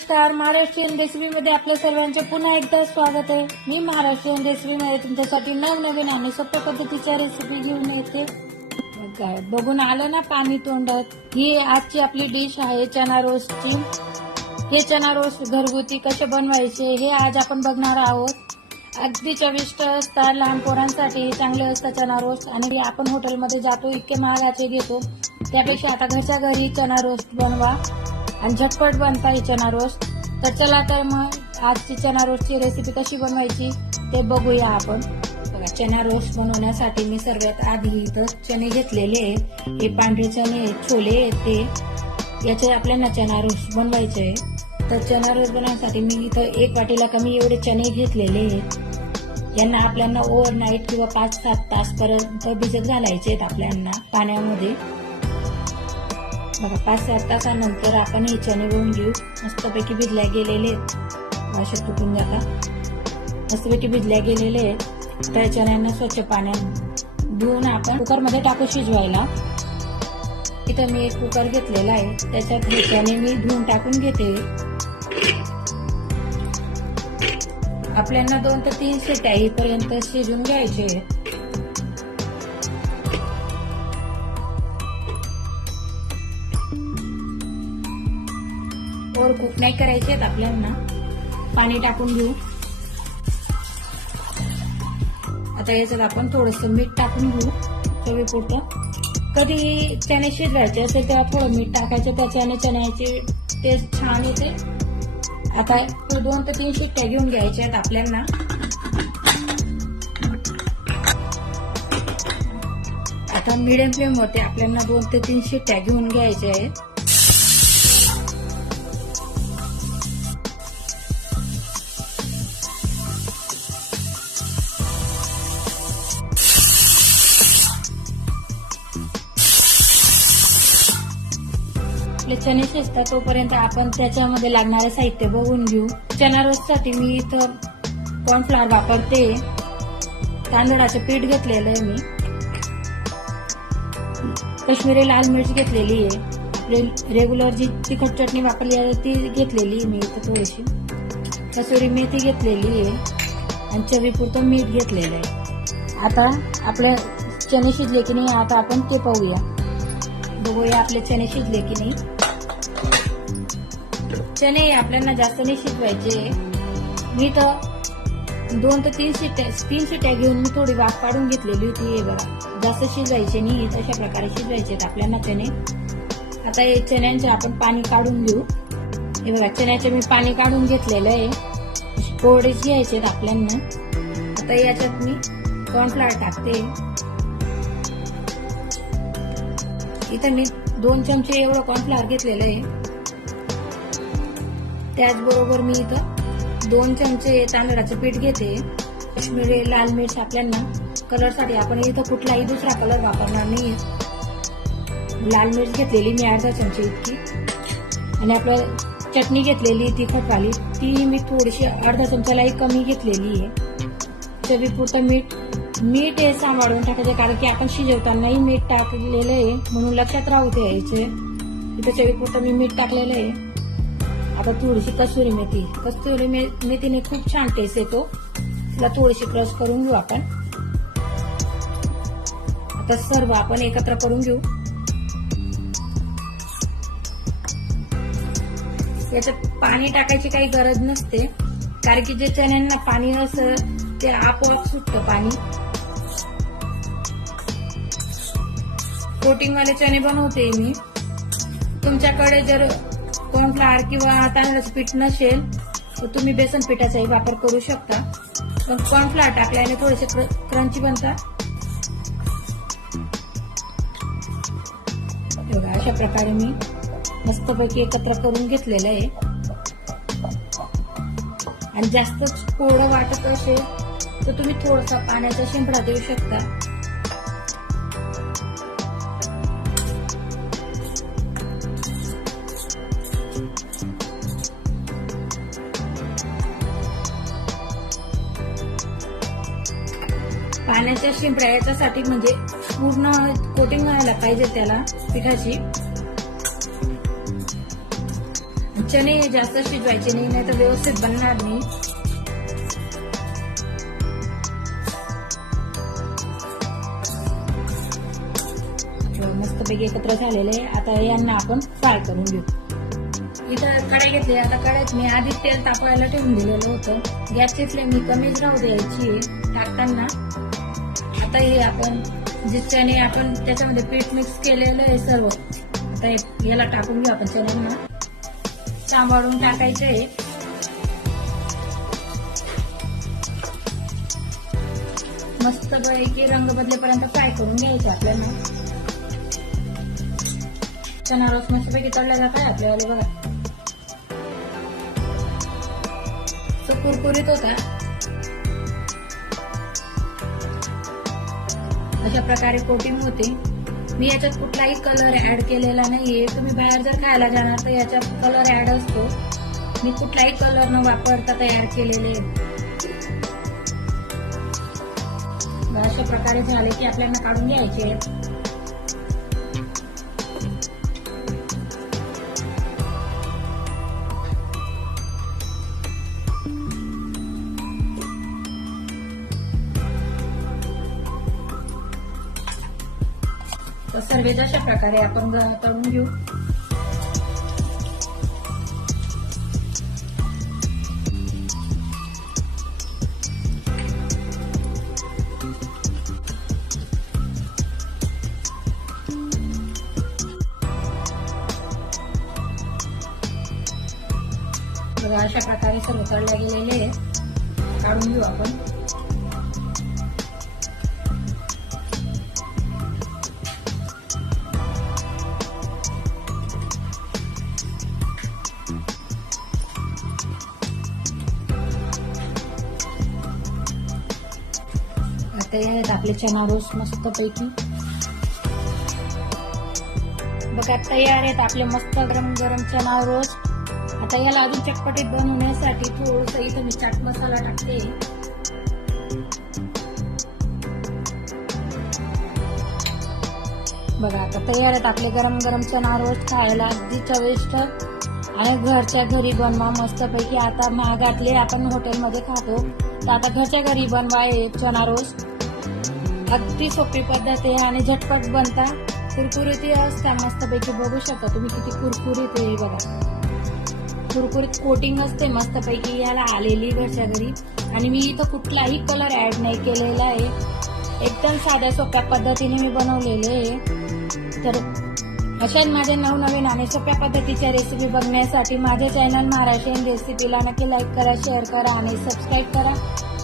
नमस्कार. महाराष्ट्रीयन रेसिपीमध्ये आपल्या सर्वांचे पुन्हा एकदा स्वागत आहे. मी महाराष्ट्रीयन रेसिपीमध्ये तुमच्यासाठी नवनवीन आणि सोप्या पद्धतीच्या रेसिपी घेऊन येते. बघून आलं ना पाणी तोंडात? ही आजची आपली डिश आहे चना रोस्टची हे चना रोस्ट घरगुती कसे बनवायचे हे आज आपण बघणार आहोत. अगदी चविष्ट असतात लहान पोरांसाठी हे चांगले असतात चना रोस्ट आणि आपण हॉटेलमध्ये जातो इतके महागाचे घेतो. त्यापेक्षा आता घरच्या घरी चना रोस्ट बनवा. आणि झटपट बनता ही चना रोस्ट तर चला तर मग आजची चना रोस्टची रेसिपी कशी बनवायची ते बघूया आपण. बघा चना रोस्ट बनवण्यासाठी मी सर्वात आधी इथं चणे घेतलेले आहेत. हे पांढरे चणे आहेत, छोले आहेत ते. याचे आपल्याला चना रोस्ट बनवायचे आहे तर चना रोस्ट बनवण्यासाठी मी इथं एक वाटीला कमी एवढे चणे घेतलेले आहेत. यांना आपल्याला ओव्हरनाईट किंवा पाच सात तासपर्यंत भिजत घालायचे आहेत आपल्याला पाण्यामध्ये. बघा पाच सात तासानंतर आपण हे चणे घेऊन घेऊ. मस्तपैकी भिजल्या गेलेले आहेत. असे तुटून जातात मस्तपैकी भिजल्या गेलेले आहेत. त्या चण्यांना स्वच्छ पाण्यात धुवून आपण कुकरमध्ये टाकू शिजवायला. इथं मी एक कुकर घेतलेला आहे. त्याच्यात हे चणे मी धुवून टाकून घेते. आपल्याला दोन ते तीन शिट्या येईपर्यंत शिजून घ्यायचे. और कुक नाही करायचे आहेत आपल्याला. पाणी टाकून घेऊ. आता याच्यात आपण थोडस मीठ टाकून घेऊ. चवीपुरतं कधी चणे शिजवायचे असेल तेव्हा थोडं मीठ टाकायचं त्याच्याने चण्याची टेस्ट छान येते. आता दोन ते तीन शिट्ट्या घेऊन घ्यायच्या आहेत आपल्याला. आता मिडियम फ्लेम होते आपल्याला दोन ते तीन शिट्ट्या घेऊन घ्यायच्या आहेत. आपले चणे शिजतात तोपर्यंत आपण त्याच्यामध्ये लागणारे साहित्य बघून घेऊ. चना रोजसाठी मी इथं कॉर्नफ्लॉवर वापरते. तांदळाचं पीठ घेतलेलं आहे मी. कश्मीरी लाल मिरची घेतलेली आहे. रेग्युलर जी तिखट चटणी वापरली आहे ती घेतलेली आहे मी इथं थोडीशी. कसुरी मेथी घेतलेली आहे आणि चवीपुरतं मीठ घेतलेलं आहे. आता आपल्या चणे शिजले की नाही आता आपण ते पाहूया. बघूया आपले चणे शिजले की नाही. चणे आपल्याला जास्त नाही शिजवायचे मी तर दोन ते तीन शिट्या तीन शिट्या घेऊन मी थोडी वाफ काढून घेतलेली होती हे बघा. जास्त शिजवायचे नाही तशा प्रकारे शिजवायचे आपल्याला त्याने आता हे चण्याचे आपण पाणी काढून घेऊ. हे बघा चण्याचे मी पाणी काढून घेतलेलं आहे. कोरडेच घ्यायचे आपल्याला. आता याच्यात मी कॉर्नफ्लॉवर टाकते. इथं मी दोन चमचे एवढं कॉर्नफ्लॉवर घेतलेलं आहे. त्याचबरोबर मी इथं दोन चमचे तांदळाचं पीठ घेते. काश्मीरी लाल मिर्च आपल्याला कलरसाठी आपण इथं कुठलाही दुसरा कलर वापरणार नाही लाल मिर्च घेतलेली मी अर्धा चमचे इतकी. आणि आपलं चटणी घेतलेली तिखटवाली ती मी थोडीशी अर्धा चमचालाही कमी घेतलेली आहे. चवीपुरतं मीठ मीठ हे सांभाळून टाकायचं कारण की आपण शिजवतानाही मीठ टाकलेलं आहे. म्हणून लक्षात राहू द्यायचे. इथं चवीपुरतं मी मीठ टाकलेलं आहे. आता थोडीशी कसुरी मेथी. कस्तुरी मे मेथीने खूप छान टेस्ट येतो. तिला थोडीशी क्रश करून घेऊ आपण. आता सर्व आपण एकत्र करून घेऊ. याच्यात पाणी टाकायची काही गरज नसते. कारण की जे चण्यांना पाणी असं ते आपोआप सुटतं पाणी. प्रोटीन वाले चणे बनवते मी. तुमच्याकडे जर कॉर्नफ्लॉवर किंवा तांदळाचं पीठ नसेल तर तुम्ही बेसन पिठाचाही वापर करू शकता. पण कॉर्नफ्लॉवर टाकल्याने थोडेसे क्रंची बनतात. बघा अशा प्रकारे मी मस्तपैकी एकत्र करून घेतलेलं आहे. आणि जास्त कोरडं वाटत असेल तर तुम्ही थोडासा पाण्याचा शिंपडा देऊ शकता. पाण्याच्या शिंपड्या याच्यासाठी म्हणजे पूर्ण कोटिंग व्हायला पाहिजे त्याला पिठाची. चणे जास्त शिजवायचे नाही नाही तर व्यवस्थित बनणार नाही. मस्तपैकी एकत्र झालेले आता यांना आपण फ्राय करून घेऊ. इथं कढाई घेतली. आता कढाईत मी आधी तेल तापवायला ठेवून दिलेलं होतं. गॅसची फ्लेम मी कमीच राहू द्यायची टाकताना आता हे आपण जे चणे आपण त्याच्यामध्ये पीठ मिक्स केलेलं आहे सर्व आता याला टाकून घेऊ आपण चण्यांना सांभाळून टाकायचे आहे. मस्त पैकी रंग बदलेपर्यंत फ्राय करून घ्यायचे आपल्याला. चणा रस मस्तपैकी तळला जात आहे आपल्याला बघा. तो कुरकुरीत होता. अशा प्रकारे कोटिंग होते. मी याच्यात कुठलाही कलर ऍड केलेला नाहीये. तुम्ही बाहेर जर खायला जाणार तर याच्यात कलर ऍड असतो. मी कुठलाही कलर न वापरता तयार केलेले. अशा प्रकारे झाले की आपल्याला काढून घ्यायचे. सर्वेद सर्व अशा प्रकारे आपण ग- तळून घेऊ अशा प्रकारे सर्व तळल्या गेलेले आहेत. काढून घेऊ आपण आता आहेत आपले चना रोस मस्त पैकी बघा तयार आहेत आपले मस्त गरम गरम चना रोस आता याला अजून चटपटीत बनवण्यासाठी थोडस इथं मी चाट मसाला टाकते. बघा आता तयार आहेत आपले गरम गरम चना रोस खायला अगदी चविष्ट आणि घरच्या घरी बनवा मस्तपैकी. आता महागातले आपण हॉटेलमध्ये खातो. तर आता घरच्या घरी बनवा चना रोस अगदी सोपी पद्धत आहे आणि झटपट बनता. कुरकुरीत असता मस्तपैकी बघू शकता. तुम्ही किती कुरकुरीत आहे बघा. कुरकुरीत कोटिंग असते मस्तपैकी याला आलेली घरच्या घरी. आणि मी इथं कुठलाही कलर ऍड नाही केलेला आहे. एकदम साध्या सोप्या पद्धतीने मी बनवलेले आहे. तर अशाच माझ्या नवनवीन आणि सोप्या पद्धतीच्या रेसिपी बघण्यासाठी माझे चॅनल महाराष्ट्रीयन रेसिपीला नक्की लाईक करा शेअर करा आणि सबस्क्राईब करा.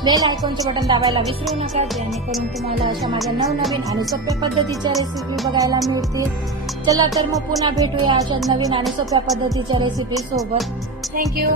बेल आयकॉनचे बटन दाबायला विसरू नका जेणेकरून तुम्हाला अशा माझ्या नवनवीन आणि सोप्या पद्धतीच्या रेसिपी बघायला मिळतील. चला तर मग पुन्हा भेटूया अशा नवीन आणि सोप्या पद्धतीच्या रेसिपी सोबत. थँक्यू